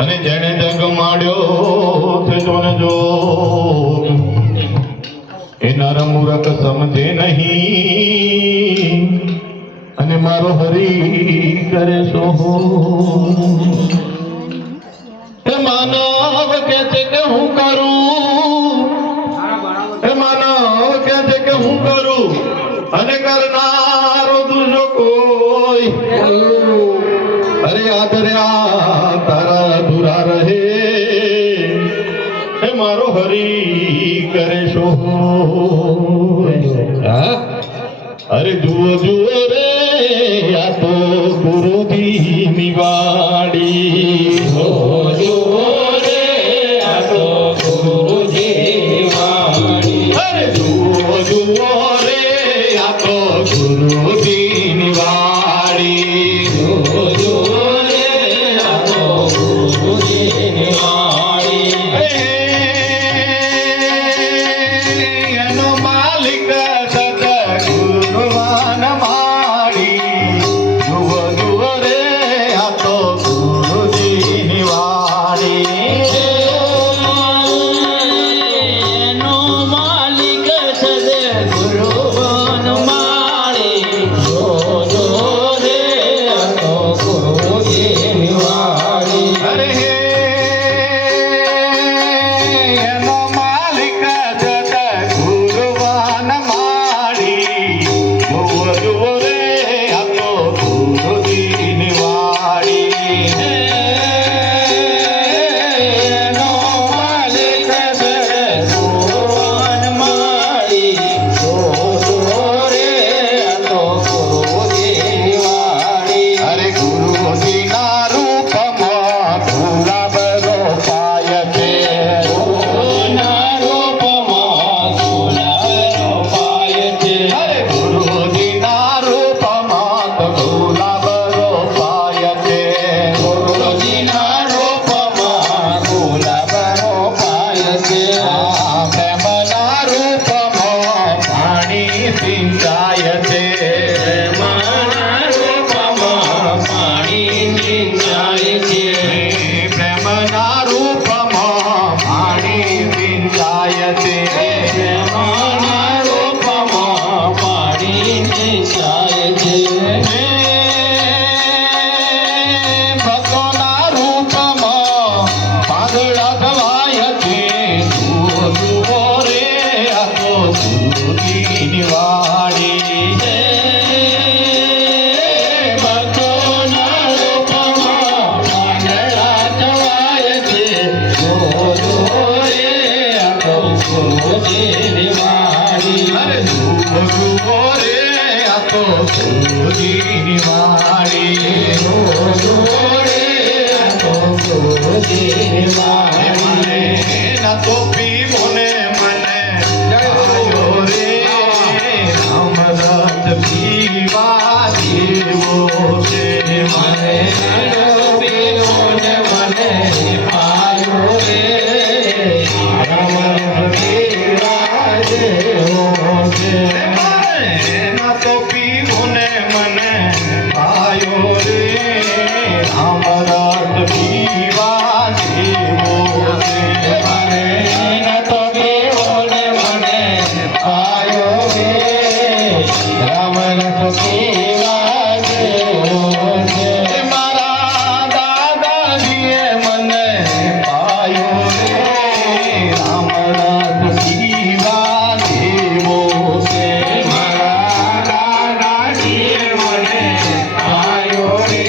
અને જેને જગમાડ્યો છે જોને જો એ નર મૂરખ સમજે નહીં અને મારો હરી કરે સો એ માનવ કે છે કે હું કરું એ માનવ કે છે કે હું કરું અને કરનારો દુજો કોઈ અરે આદર્યા તારા અધૂરા રહે એ મારો હરી કરે શો અરે જુઓ જુઓ રે આ તો ગુરુજી ની વાડી જુઓ રે આ તો ગુરુજી ની વાડી અરે જુઓ જુઓ રે આ તો ગુરુજી ની વાડી જુઓ જુઓ રે આ તો ગુરુજી ની વાડી એનો માલિક સદગુરુવાન માડી જુઓ જુઓ રે આ તો ગુરુજી ની વાડી એનો માલિક સદગુરુવાન માડી જુઓ જુઓ રે આ તો ગુરુજી ની વાડી અરે એનો માલિક સદગુરુવાન માડી જુઓ જુઓ રે આ તો ગુરુજી ની વાડી એનો માલિક સદગુરુવાન માડી જુઓ જુઓ રે આ તો ગુરુજી ની વાડી અરે ગુરુજી ના રૂપમાં ગુલાબ રોપાય છે ગુરુના રૂપમાં ગુલાબ રોપાય છે અરે ગુરુજી ના રૂપમાં તો ગુલાબ રોપાય છે ગુરુજીના રૂપમાં ગુલાબ રોપાય છે પ્રેમના રૂપમાં પાણી સિંચાય છે પ્રેમના રૂપમાં પાણી સિંચાય છે પ્રેમના રૂપમાં પાણી સિંચાય છે પ્રેમના રૂપમાં પાણી સિંચાય છે ભક્તોના રૂપમાં પાંદડા ધવાય છે જુઓ જુઓ રે આ તો ગુરુજીની વાડી ભક્તોના રૂપમાં પાંદડા ધવાય છે જુઓ જુઓ રે આ તો ગુરુજીની વાડી અરે જુઓ જુઓ રે આ તો ગુરુજીની વાડી ના તો પીવો ને મને આયો રે અમૃત પીવા જેવો છે મને ના તો પીવો ને મને આયો રે અમૃત પીવા જેવો છે મારા દાદાજીએ મને પાયો રે અમૃત પીવા જેવો છે મારા દાદાજીએ મને પાયો રે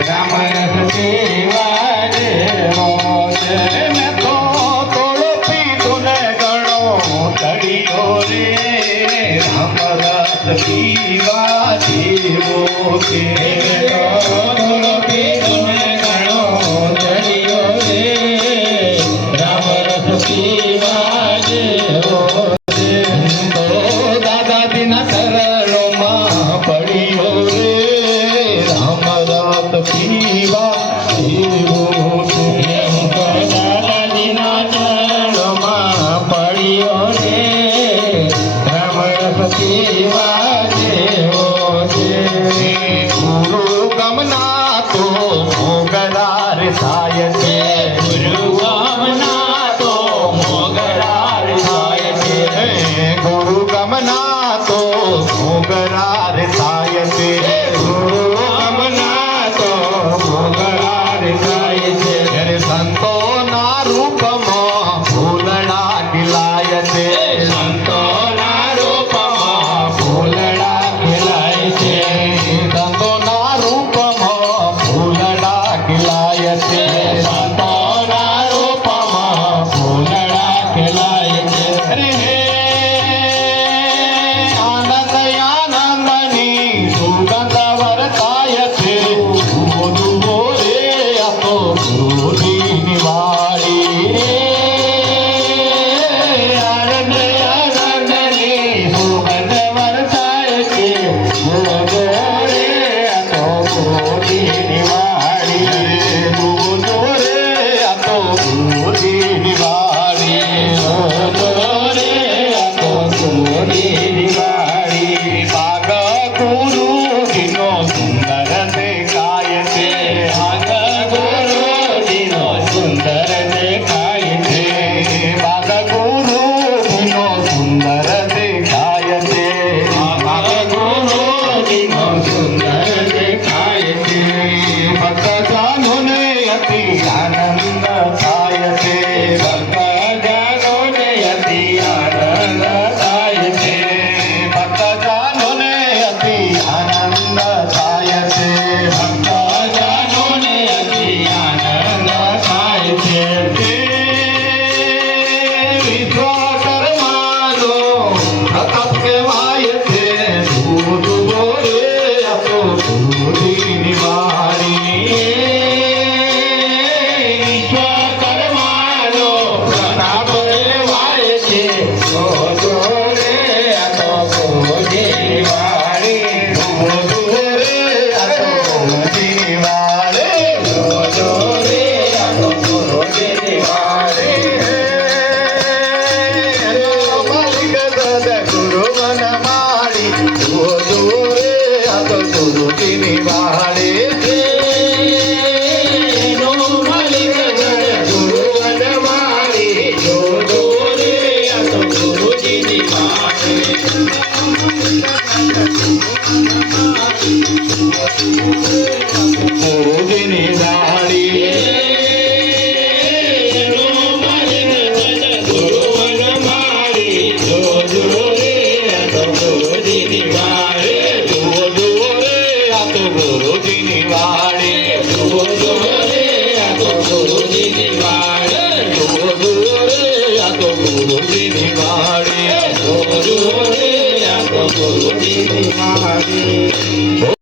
રામરસ પીવા જેવો છે મેં તો તોડો પીધો ને ગણો તળિયો રે અમૃત પીવા જેવો છે થોડો પીધો ને ઘણો ચડ્યો રે રામરસ પીવા જેવો છે તો દાદાજીના ચરણોમાં પડ્યો રે અમૃત પીવા જેવો છે દાદાજીના ચરણોમાં પડ્યો રે રામરસ પીવા જેવો છે ગુરુ ગમના તો મોગદાર તો ગુરુજીની વાડી જોજો રે આ તો ગુરુજીની વાડી જોજો રે આ તો ગુરુજીની વાડી